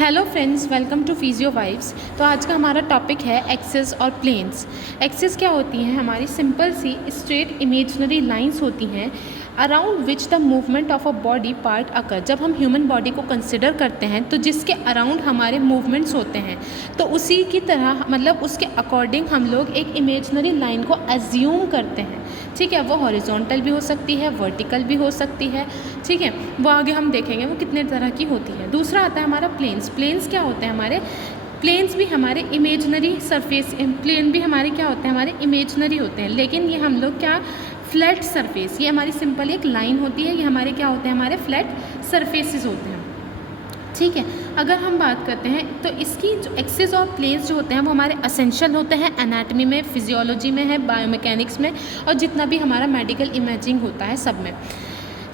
Hello friends, welcome to physio vibes. तो आज का हमारा टॉपिक है एक्सिस और प्लेन्स। एक्सिस क्या होती हैं? हमारी सिंपल सी स्ट्रेट इमेजिनरी लाइंस होती हैं around which the movement of a body part occur. जब हम ह्यूमन बॉडी को कंसिडर करते हैं तो जिसके अराउंड हमारे मूवमेंट्स होते हैं, तो उसी की तरह मतलब उसके अकॉर्डिंग हम लोग एक इमेजिनरी लाइन को एज्यूम करते हैं। ठीक है, वो हॉरिजॉन्टल भी हो सकती है, वर्टिकल भी हो सकती है। ठीक है, वो आगे हम देखेंगे वो कितने तरह की होती है। दूसरा आता है हमारा प्लेन्स। प्लेन्स क्या होते हैं? हमारे प्लेन्स भी हमारे इमेजिनरी सरफेस, प्लेन भी हमारे क्या होते हैं? हमारे इमेजिनरी होते हैं, लेकिन ये हम लोग क्या, फ्लैट सरफेस, ये हमारी सिंपल एक लाइन होती है, ये हमारे क्या होते हैं? हमारे फ्लैट सरफेसेस होते हैं। ठीक है, अगर हम बात करते हैं तो इसकी जो एक्सिस और प्लेन्स जो होते हैं वो हमारे असेंशियल होते हैं एनाटमी में, फिजियोलॉजी में है, बायोमैकेनिक्स में, और जितना भी हमारा मेडिकल इमेजिंग होता है सब में।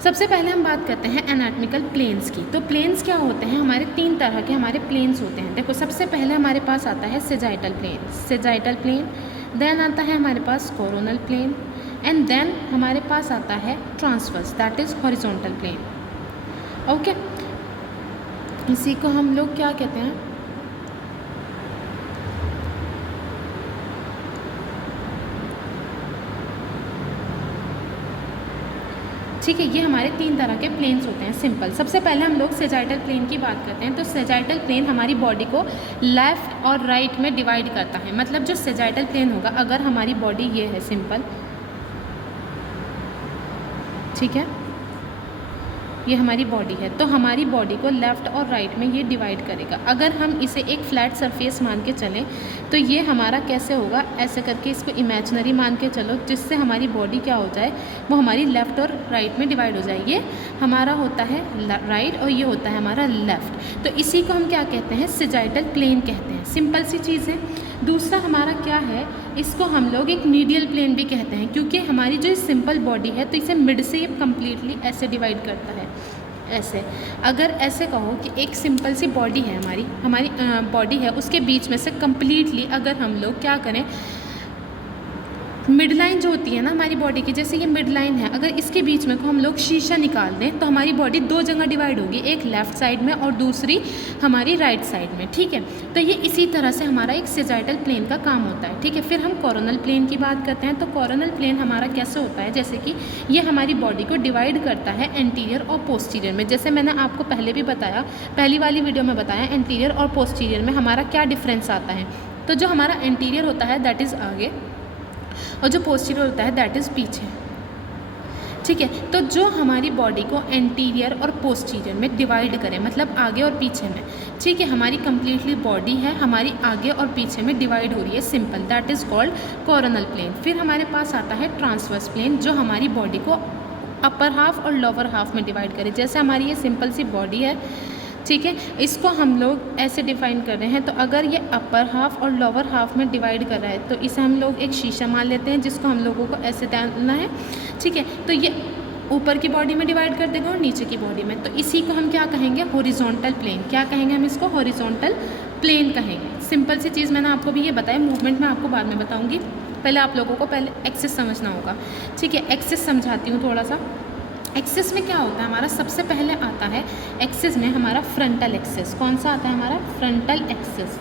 सबसे पहले हम बात करते हैं एनाटमिकल प्लेन्स की। तो प्लेन्स क्या होते हैं? हमारे तीन तरह के हमारे प्लेन्स होते हैं। देखो, सबसे पहले हमारे पास आता है sagittal plane, sagittal plane. Then आता है हमारे पास कोरोनल प्लेन, एंड देन हमारे पास आता है transverse, that is horizontal plane. Okay, इसी को हम लोग क्या कहते हैं? ठीक है, ये हमारे तीन तरह के प्लेन्स होते हैं सिंपल। सबसे पहले हम लोग सेजाइटल प्लेन की बात करते हैं। तो सेजाइटल प्लेन हमारी बॉडी को लेफ़्ट और राइट में डिवाइड करता है। मतलब जो सेजाइटल प्लेन होगा, अगर हमारी बॉडी ये है सिंपल, ठीक है, ये हमारी बॉडी है, तो हमारी बॉडी को लेफ़्ट और राइट में ये डिवाइड करेगा। अगर हम इसे एक फ्लैट सरफेस मान के चलें तो ये हमारा कैसे होगा? ऐसे करके इसको इमेजिनरी मान के चलो, जिससे हमारी बॉडी क्या हो जाए, वो हमारी लेफ़्ट और राइट में डिवाइड हो जाए। ये हमारा होता है राइट और ये होता है हमारा लेफ़्ट। तो इसी को हम क्या कहते हैं? सेजाइटल प्लेन कहते हैं। सिंपल सी चीज़ है। दूसरा हमारा क्या है? इसको हम लोग एक मीडियल प्लेन भी कहते हैं, क्योंकि हमारी जो सिंपल बॉडी है तो इसे मिड से ये कम्प्लीटली ऐसे डिवाइड करता है, ऐसे। अगर ऐसे कहो कि एक सिंपल सी बॉडी है, हमारी बॉडी है, उसके बीच में से कम्प्लीटली अगर हम लोग क्या करें, मिड लाइन जो होती है ना हमारी बॉडी की, जैसे ये मिड लाइन है, अगर इसके बीच में को हम लोग शीशा निकाल दें तो हमारी बॉडी दो जगह डिवाइड होगी, एक लेफ़्ट साइड में और दूसरी हमारी राइट साइड में। ठीक है, तो ये इसी तरह से हमारा एक सेजाइटल प्लेन का काम होता है। ठीक है, फिर हम कोरोनल प्लेन की बात करते हैं। तो कोरोनल प्लेन हमारा कैसे होता है? जैसे कि ये हमारी बॉडी को डिवाइड करता है एंटीरियर और पोस्टीरियर में। जैसे मैंने आपको पहले भी बताया, पहली वाली वीडियो में बताया, एंटीरियर और पोस्टीरियर में हमारा क्या डिफरेंस आता है। तो जो हमारा एंटीरियर होता है दैट इज़ आगे, और जो पोस्टीरियर होता है दैट इज़ पीछे। ठीक है, तो जो हमारी बॉडी को एंटीरियर और पोस्टीरियर में डिवाइड करें, मतलब आगे और पीछे में, ठीक है, हमारी कंप्लीटली बॉडी है हमारी आगे और पीछे में डिवाइड हो रही है simple, that is called coronal plane. फिर हमारे पास आता है ट्रांसवर्स प्लेन, जो हमारी बॉडी को अपर हाफ और लोअर हाफ में डिवाइड करे। जैसे हमारी ये सिंपल सी बॉडी है, ठीक है, इसको हम लोग ऐसे डिफाइन कर रहे हैं। तो अगर ये अपर हाफ और लोअर हाफ में डिवाइड कर रहा है तो इसे हम लोग एक शीशा मान लेते हैं, जिसको हम लोगों को ऐसे डालना है। ठीक है, तो ये ऊपर की बॉडी में डिवाइड कर देगा और नीचे की बॉडी में। तो इसी को हम क्या कहेंगे? Horizontal plane. क्या कहेंगे हम इसको? हॉरिजॉन्टल प्लेन कहेंगे। सिंपल सी चीज़ मैंने आपको भी ये बताया, मूवमेंट मैं आपको बाद में बताऊँगी। पहले आप लोगों को पहले एक्सिस समझना होगा। ठीक है, एक्सिस समझाती हूँ थोड़ा सा। एक्सिस में क्या होता है हमारा? सबसे पहले आता है एक्सिस में हमारा फ्रंटल एक्सिस। कौन सा आता है हमारा? Frontal axis.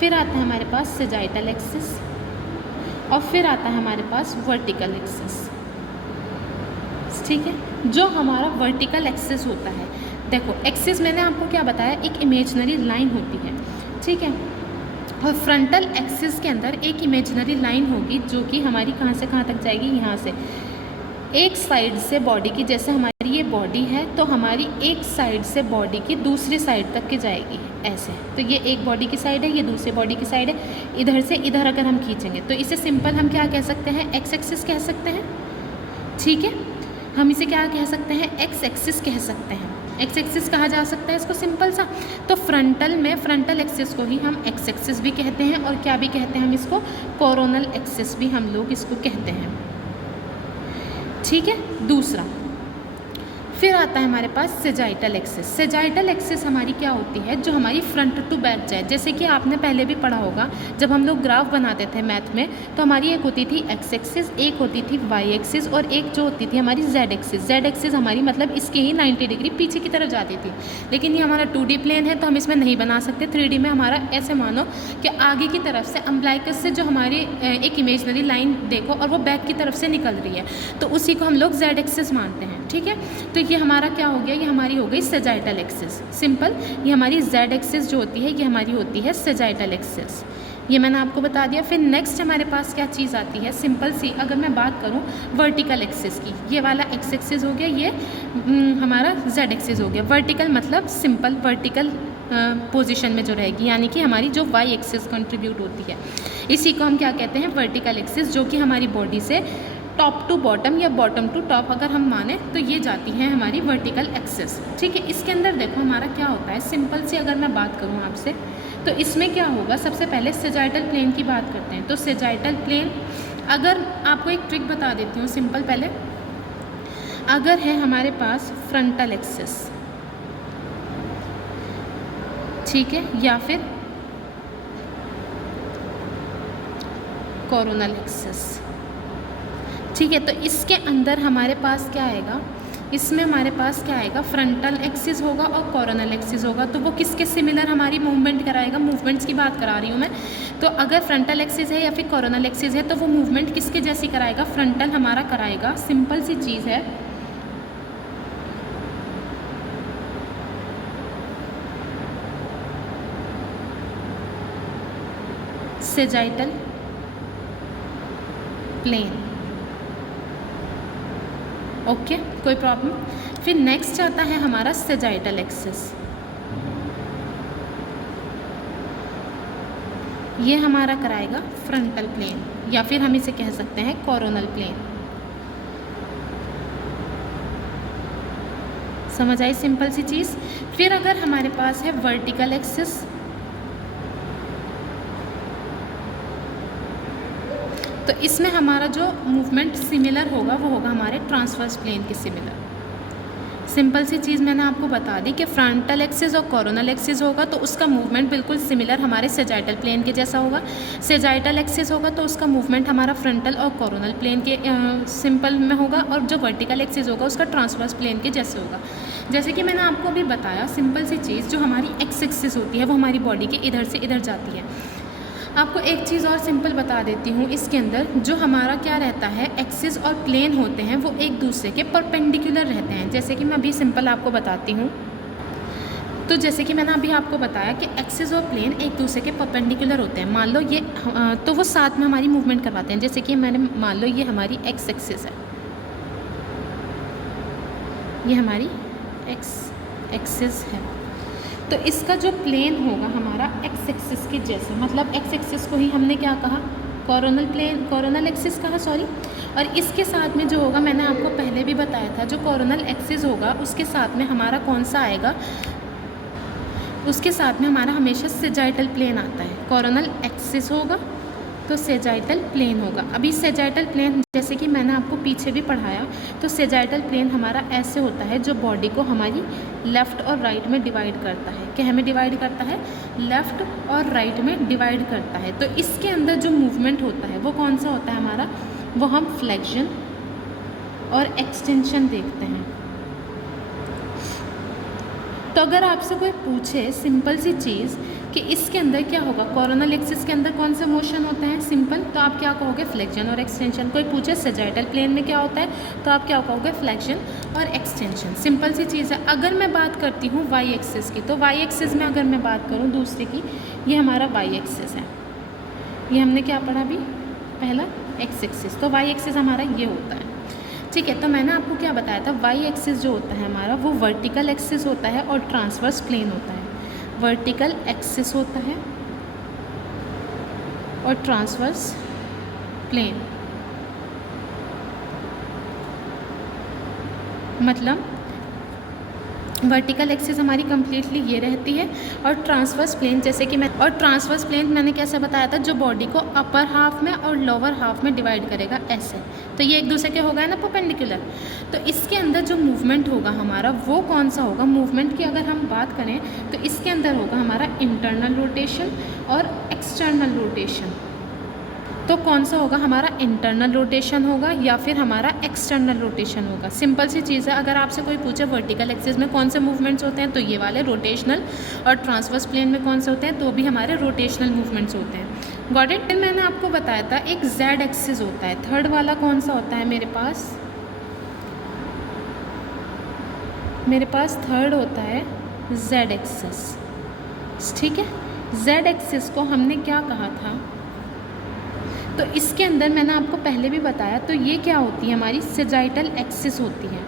फिर आता है हमारे पास सेजाइटल एक्सिस, और फिर आता है हमारे पास वर्टिकल एक्सिस। ठीक है, जो हमारा वर्टिकल एक्सिस होता है, देखो एक्सिस मैंने आपको क्या बताया, एक इमेजिनरी लाइन होती है। ठीक है, और फ्रंटल एक्सिस के अंदर एक इमेजिनरी लाइन होगी जो कि हमारी कहाँ से कहाँ तक जाएगी? यहाँ से एक साइड से बॉडी की, जैसे हमारी ये बॉडी है तो हमारी एक साइड से बॉडी की दूसरी साइड तक की जाएगी ऐसे। तो ये एक बॉडी की साइड है, ये दूसरी बॉडी की साइड है। इधर से इधर अगर हम खींचेंगे तो इसे सिंपल हम क्या कह सकते हैं? एक्स एक्सिस कह सकते हैं। ठीक है, हम इसे क्या कह सकते हैं? एक्स एक्सिस कह सकते हैं। एक्स एक्सिस कहा जा सकता है इसको सिंपल सा। तो फ्रंटल में फ्रंटल एक्सिस को ही हम एक्स एक्सिस भी कहते हैं, और क्या भी कहते हैं हम इसको? कोरोनल एक्सिस भी हम लोग इसको कहते हैं। ठीक है, दूसरा फिर आता है हमारे पास सेजाइटल एक्सिस। सेजाइटल एक्सिस हमारी क्या होती है, जो हमारी फ्रंट टू बैक जाए। जैसे कि आपने पहले भी पढ़ा होगा, जब हम लोग ग्राफ बनाते थे मैथ में, तो हमारी एक होती थी एक्स एक्सिस, एक होती थी वाई एक्सिस, और एक जो होती थी हमारी जेड एक्सिस। जेड एक्सिस हमारी मतलब इसके ही 90 डिग्री पीछे की तरफ जाती थी। लेकिन ये हमारा 2D प्लेन है, तो हम इसमें नहीं बना सकते। 3D में हमारा ऐसे मानो कि आगे की तरफ से अम्ब्लाइकस से जो हमारी एक इमेजनरी लाइन देखो और वो बैक की तरफ से निकल रही है, तो उसी को हम लोग जेड एक्सिस मानते हैं। ठीक है, तो ये हमारा क्या हो गया, ये हमारी हो गई सेजाइटल एक्सिस। सिंपल, ये हमारी जेड एक्सिस जो होती है ये हमारी होती है सेजाइटल एक्सिस। ये मैंने आपको बता दिया। फिर नेक्स्ट हमारे पास क्या चीज़ आती है, सिंपल सी, अगर मैं बात करूँ वर्टिकल एक्सिस की, ये वाला एक्स एक्सिस हो गया, ये हमारा जेड एक्सिस हो गया। वर्टिकल मतलब सिंपल वर्टिकल पोजीशन में जो रहेगी, यानी कि हमारी जो वाई एक्सिस कंट्रीब्यूट होती है, इसी को हम क्या कहते हैं, वर्टिकल एक्सिस, जो कि हमारी बॉडी से टॉप टू बॉटम या बॉटम टू टॉप अगर हम माने तो ये जाती है हमारी वर्टिकल एक्सिस। ठीक है, इसके अंदर देखो हमारा क्या होता है, सिंपल सी अगर मैं बात करूँ आपसे, तो इसमें क्या होगा, सबसे पहले सेजाइटल प्लेन की बात करते हैं। तो सेजाइटल प्लेन, अगर आपको एक ट्रिक बता देती हूँ सिंपल, पहले अगर है हमारे पास फ्रंटल एक्सिस, ठीक है, या फिर कोरोनल एक्सिस, ठीक है, तो इसके अंदर हमारे पास क्या आएगा, इसमें हमारे पास क्या आएगा, फ्रंटल एक्सिस होगा और कोरोनल एक्सिस होगा। तो वो किसके सिमिलर हमारी मूवमेंट कराएगा, मूवमेंट्स की बात करा रही हूँ मैं। तो अगर फ्रंटल एक्सिस है या फिर कोरोनल एक्सिस है, तो वो मूवमेंट किसके जैसी कराएगा, फ्रंटल हमारा कराएगा। सिंपल सी चीज़ है, सेजाइटल प्लेन। ओके, कोई प्रॉब्लम। फिर नेक्स्ट आता है हमारा सेजाइटल एक्सिस, ये हमारा कराएगा फ्रंटल प्लेन, या फिर हम इसे कह सकते हैं कोरोनल प्लेन। समझ आई सिंपल सी चीज़। फिर अगर हमारे पास है वर्टिकल एक्सिस, तो इसमें हमारा जो मूवमेंट सिमिलर होगा वो होगा हमारे ट्रांसवर्स प्लेन के सिमिलर। सिंपल सी चीज़ मैंने आपको बता दी कि फ्रंटल एक्सिस और कोरोनल एक्सिस होगा तो उसका मूवमेंट बिल्कुल सिमिलर हमारे सेजाइटल प्लेन के जैसा होगा। सेजाइटल एक्सिस होगा तो उसका मूवमेंट हमारा फ्रंटल और कोरोनल प्लेन के सिंपल में होगा, और जो वर्टिकल एक्सिस होगा उसका ट्रांसवर्स प्लेन के जैसे होगा। जैसे कि मैंने आपको अभी बताया, सिंपल सी चीज़, जो हमारी एक्स एक्सिस होती है वो हमारी बॉडी के इधर से इधर जाती है। आपको एक चीज़ और सिंपल बता देती हूँ, इसके अंदर जो हमारा क्या रहता है, एक्सिस और प्लेन होते हैं वो एक दूसरे के परपेंडिकुलर रहते हैं। जैसे कि मैं अभी सिंपल आपको बताती हूँ, तो जैसे कि मैंने अभी आपको बताया कि एक्सिस और प्लेन एक दूसरे के परपेंडिकुलर होते हैं। मान लो ये तो वो साथ में हमारी मूवमेंट करवाते हैं। जैसे कि मैंने मान लो ये हमारी एक्स एक्सिस है, ये हमारी एक्स एक्सिस है, तो इसका जो प्लेन होगा हमारा एक्स एक्सिस के जैसे, मतलब एक्स एक्सिस को ही हमने क्या कहा, कोरोनल प्लेन, कोरोनल एक्सिस कहा, सॉरी। और इसके साथ में जो होगा, मैंने आपको पहले भी बताया था, जो कोरोनल एक्सिस होगा उसके साथ में हमारा कौन सा आएगा, उसके साथ में हमारा हमेशा सेजाइटल प्लेन आता है। कोरोनल एक्सिस होगा तो सेजाइटल प्लेन होगा। अभी सेजाइटल प्लेन जैसे कि मैंने आपको पीछे भी पढ़ाया, तो सेजाइटल प्लेन हमारा ऐसे होता है जो बॉडी को हमारी लेफ़्ट और राइट में डिवाइड करता है। क्या हमें डिवाइड करता है, लेफ़्ट और राइट में डिवाइड करता है। तो इसके अंदर जो मूवमेंट होता है वो कौन सा होता है हमारा, वो हम फ्लेक्शन और एक्सटेंशन देखते हैं। तो अगर आपसे कोई पूछे सिंपल सी चीज़ कि इसके अंदर क्या होगा, कोरोनल एक्सिस के अंदर कौन सा मोशन होता है, सिंपल, तो आप क्या कहोगे, फ्लेक्शन और एक्सटेंशन। कोई पूछे सेजाइटल प्लेन में क्या होता है, तो आप क्या कहोगे, फ्लेक्शन और एक्सटेंशन। सिंपल सी चीज़ है। अगर मैं बात करती हूँ वाई एक्सिस की, तो वाई एक्सिस में अगर मैं बात करूँ दूसरे की, ये हमारा वाई एक्सिस है, ये हमने क्या पढ़ा अभी, पहला एक्स एक्सिस, तो वाई एक्सिस हमारा ये होता है। ठीक है, तो मैंने आपको क्या बताया था, वाई एक्सिस जो होता है हमारा वो वर्टिकल एक्सिस होता है और ट्रांसवर्स प्लेन होता है। वर्टिकल एक्सिस होता है और ट्रांसवर्स प्लेन, मतलब वर्टिकल एक्सिस हमारी कम्प्लीटली ये रहती है, और ट्रांसवर्स प्लेन जैसे कि ट्रांसवर्स प्लेन मैंने कैसे बताया था, जो बॉडी को अपर हाफ में और लोअर हाफ में डिवाइड करेगा ऐसे, तो ये एक दूसरे के हो गए ना परपेंडिकुलर। तो इसके अंदर जो मूवमेंट होगा हमारा वो कौन सा होगा, मूवमेंट की अगर हम बात करें तो इसके अंदर होगा हमारा इंटरनल रोटेशन और एक्सटर्नल रोटेशन। तो कौन सा होगा हमारा, इंटरनल रोटेशन होगा या फिर हमारा एक्सटर्नल रोटेशन होगा। सिंपल सी चीज़ है, अगर आपसे कोई पूछे वर्टिकल एक्सिस में कौन से मूवमेंट्स होते हैं तो ये वाले रोटेशनल, और ट्रांसवर्स प्लेन में कौन से होते हैं तो भी हमारे रोटेशनल मूवमेंट्स होते हैं। Got it. मैंने आपको बताया था एक जेड एक्सिस होता है, थर्ड वाला कौन सा होता है मेरे पास थर्ड होता है जेड एक्सिस। ठीक है, जेड एक्सिस को हमने क्या कहा था, तो इसके अंदर मैंने आपको पहले भी बताया, तो ये क्या होती है हमारी सेजाइटल एक्सिस होती है।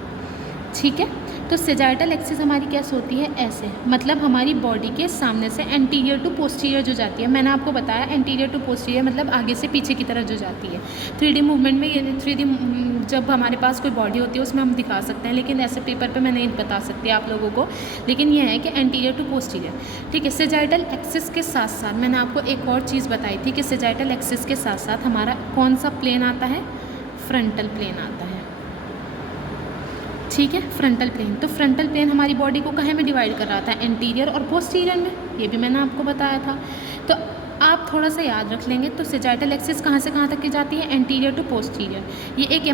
ठीक है, तो सेजाइटल एक्सिस हमारी कैसे होती है, ऐसे, मतलब हमारी बॉडी के सामने से एंटीरियर टू पोस्टीरियर जो जाती है, मैंने आपको बताया एंटीरियर टू पोस्टीरियर मतलब आगे से पीछे की तरफ जो जाती है। 3D मूवमेंट में ये 3D जब हमारे पास कोई बॉडी होती है उसमें हम दिखा सकते हैं, लेकिन ऐसे पेपर पे मैं नहीं बता सकती आप लोगों को, लेकिन यह है कि एंटीरियर टू पोस्टीरियर। ठीक है, सेजाइटल एक्सिस के साथ साथ मैंने आपको एक और चीज़ बताई थी कि सेजाइटल एक्सिस के साथ साथ हमारा कौन सा प्लेन आता है, फ्रंटल प्लेन आता है। ठीक है, फ्रंटल प्लेन, तो फ्रंटल प्लेन हमारी बॉडी को कहाँ में डिवाइड कर रहा था, एंटीरियर और पोस्टीरियर में, ये भी मैंने आपको बताया था। तो आप थोड़ा सा याद रख लेंगे, तो सेजाइटल एक्सिस कहाँ से कहाँ तक की जाती है, एंटीरियर टू पोस्टीरियर। ये एक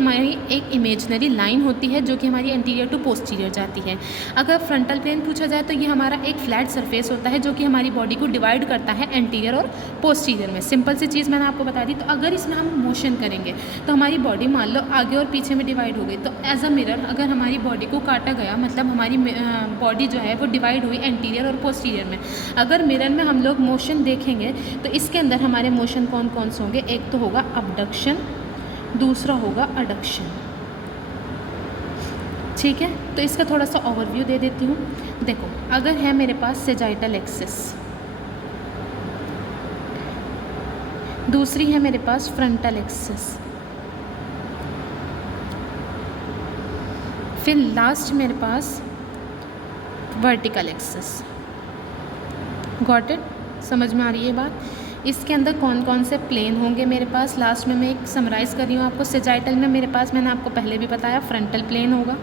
इमेजनरी लाइन होती है जो कि हमारी एंटीरियर टू पोस्टीरियर जाती है। अगर फ्रंटल प्लेन पूछा जाए तो ये हमारा एक फ्लैट सरफेस होता है जो कि हमारी बॉडी को डिवाइड करता है एंटीरियर और पोस्टीरियर में। सिंपल सी चीज़ मैंने आपको बता दी। तो अगर इसमें हम मोशन करेंगे तो हमारी बॉडी मान लो आगे और पीछे में डिवाइड हो गई, तो एज अ मिरर अगर हमारी बॉडी को काटा गया, मतलब हमारी बॉडी जो है वो डिवाइड हुई एंटीरियर और पोस्टीरियर में, अगर मिरर में हम लोग मोशन देखेंगे तो इसके अंदर हमारे मोशन कौन कौन से होंगे, एक तो होगा अबडक्शन, दूसरा होगा अडक्शन। ठीक है, तो इसका थोड़ा सा ओवरव्यू दे देती हूँ। देखो, अगर है मेरे पास सेजाइटल एक्सिस, दूसरी है मेरे पास फ्रंटल एक्सिस, फिर लास्ट मेरे पास वर्टिकल एक्सिस। गॉट इट, समझ में आ रही है बात। इसके अंदर कौन कौन से प्लेन होंगे मेरे पास, लास्ट में मैं एक समराइज़ कर रही हूँ आपको। सेजाइटल में मेरे पास, मैंने आपको पहले भी बताया, फ्रंटल प्लेन होगा।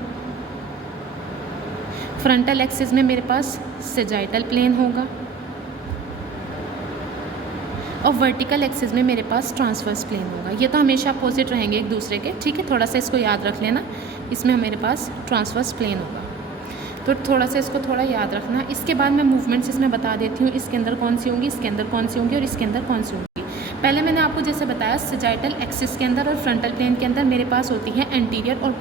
फ्रंटल एक्सिस में मेरे पास सेजाइटल प्लेन होगा, और वर्टिकल एक्सिस में मेरे पास ट्रांसवर्स प्लेन होगा। ये तो हमेशा अपोजिट रहेंगे एक दूसरे के। ठीक है, थोड़ा सा इसको याद रख लेना। इसमें मेरे पास ट्रांसवर्स प्लेन होगा, तो थोड़ा सा इसको थोड़ा याद रखना। इसके बाद मैं मूवमेंट्स इसमें बता देती हूँ, इसके अंदर कौन सी होंगी, इसके अंदर कौन सी होंगी और इसके अंदर कौन सी होंगी। पहले मैंने आपको जैसे बताया, सेजाइटल एक्सिस के अंदर और फ्रंटल प्लेन के अंदर मेरे पास होती है एंटीरियर और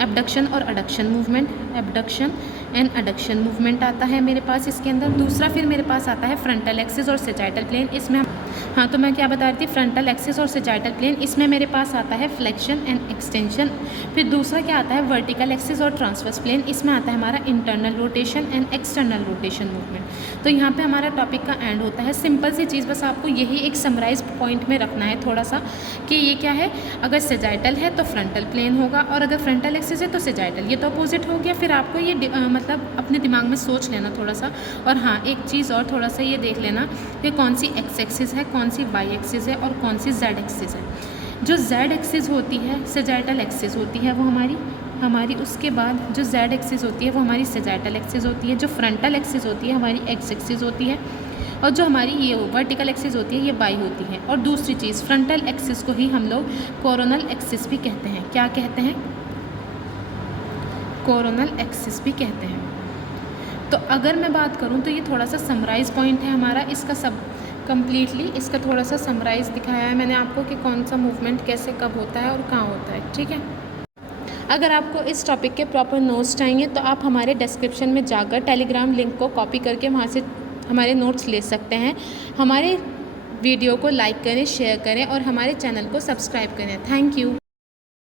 एबडक्शन और adduction movement. Abduction and adduction movement आता है मेरे पास इसके अंदर। दूसरा फिर मेरे पास आता है फ्रंटल एक्सिस और सेजाइटल प्लेन। इसमें हाँ, तो मैं क्या बता रही थी, फ्रंटल एक्सिस और सेजाइटल प्लेन, इसमें मेरे पास आता है फ्लेक्शन एंड एक्सटेंशन। फिर दूसरा क्या आता है, वर्टिकल एक्सिस और ट्रांसवर्स प्लेन, इसमें आता है हमारा internal rotation and external rotation movement. तो यहाँ पे हमारा टॉपिक का एंड होता है। सिंपल सी चीज़, बस आपको यही एक समराइज पॉइंट में रखना है थोड़ा सा, कि ये क्या है, अगर सेजाइटल है तो फ्रंटल प्लेन होगा, और अगर फ्रंटल एक्सिस है तो सेजाइटल। ये तो अपोजिट हो गया। फिर आपको ये मतलब अपने दिमाग में सोच लेना थोड़ा सा। और हाँ, एक चीज़ और थोड़ा सा ये देख लेना कि कौन सी एक्स एक्सिस है, कौन सी वाई एक्सिस है और कौन सी जेड एक्सिस है। जो जेड एक्सिस होती है सेजाइटल एक्सिस होती है वो हमारी उसके बाद जो जेड एक्सिस होती है वो हमारी सेजाइटल एक्सिस होती है। जो फ्रंटल एक्सिस होती है हमारी एक्स एक्सिस होती है, और जो हमारी ये वर्टिकल एक्सिस होती है ये वाई होती है। और दूसरी चीज़, फ्रंटल एक्सिस को ही हम लोग कोरोनल एक्सिस भी कहते हैं। क्या कहते हैं, कोरोनल एक्सिस भी कहते हैं। तो अगर मैं बात करूं तो ये थोड़ा सा समराइज पॉइंट है हमारा, इसका सब कम्प्लीटली इसका थोड़ा सा समराइज दिखाया है मैंने आपको कि कौन सा मूवमेंट कैसे कब होता है और कहाँ होता है। ठीक है, अगर आपको इस टॉपिक के प्रॉपर नोट्स चाहिए तो आप हमारे डिस्क्रिप्शन में जाकर टेलीग्राम लिंक को कॉपी करके वहाँ से हमारे नोट्स ले सकते हैं। हमारे वीडियो को लाइक करें, शेयर करें और हमारे चैनल को सब्सक्राइब करें। Thank you.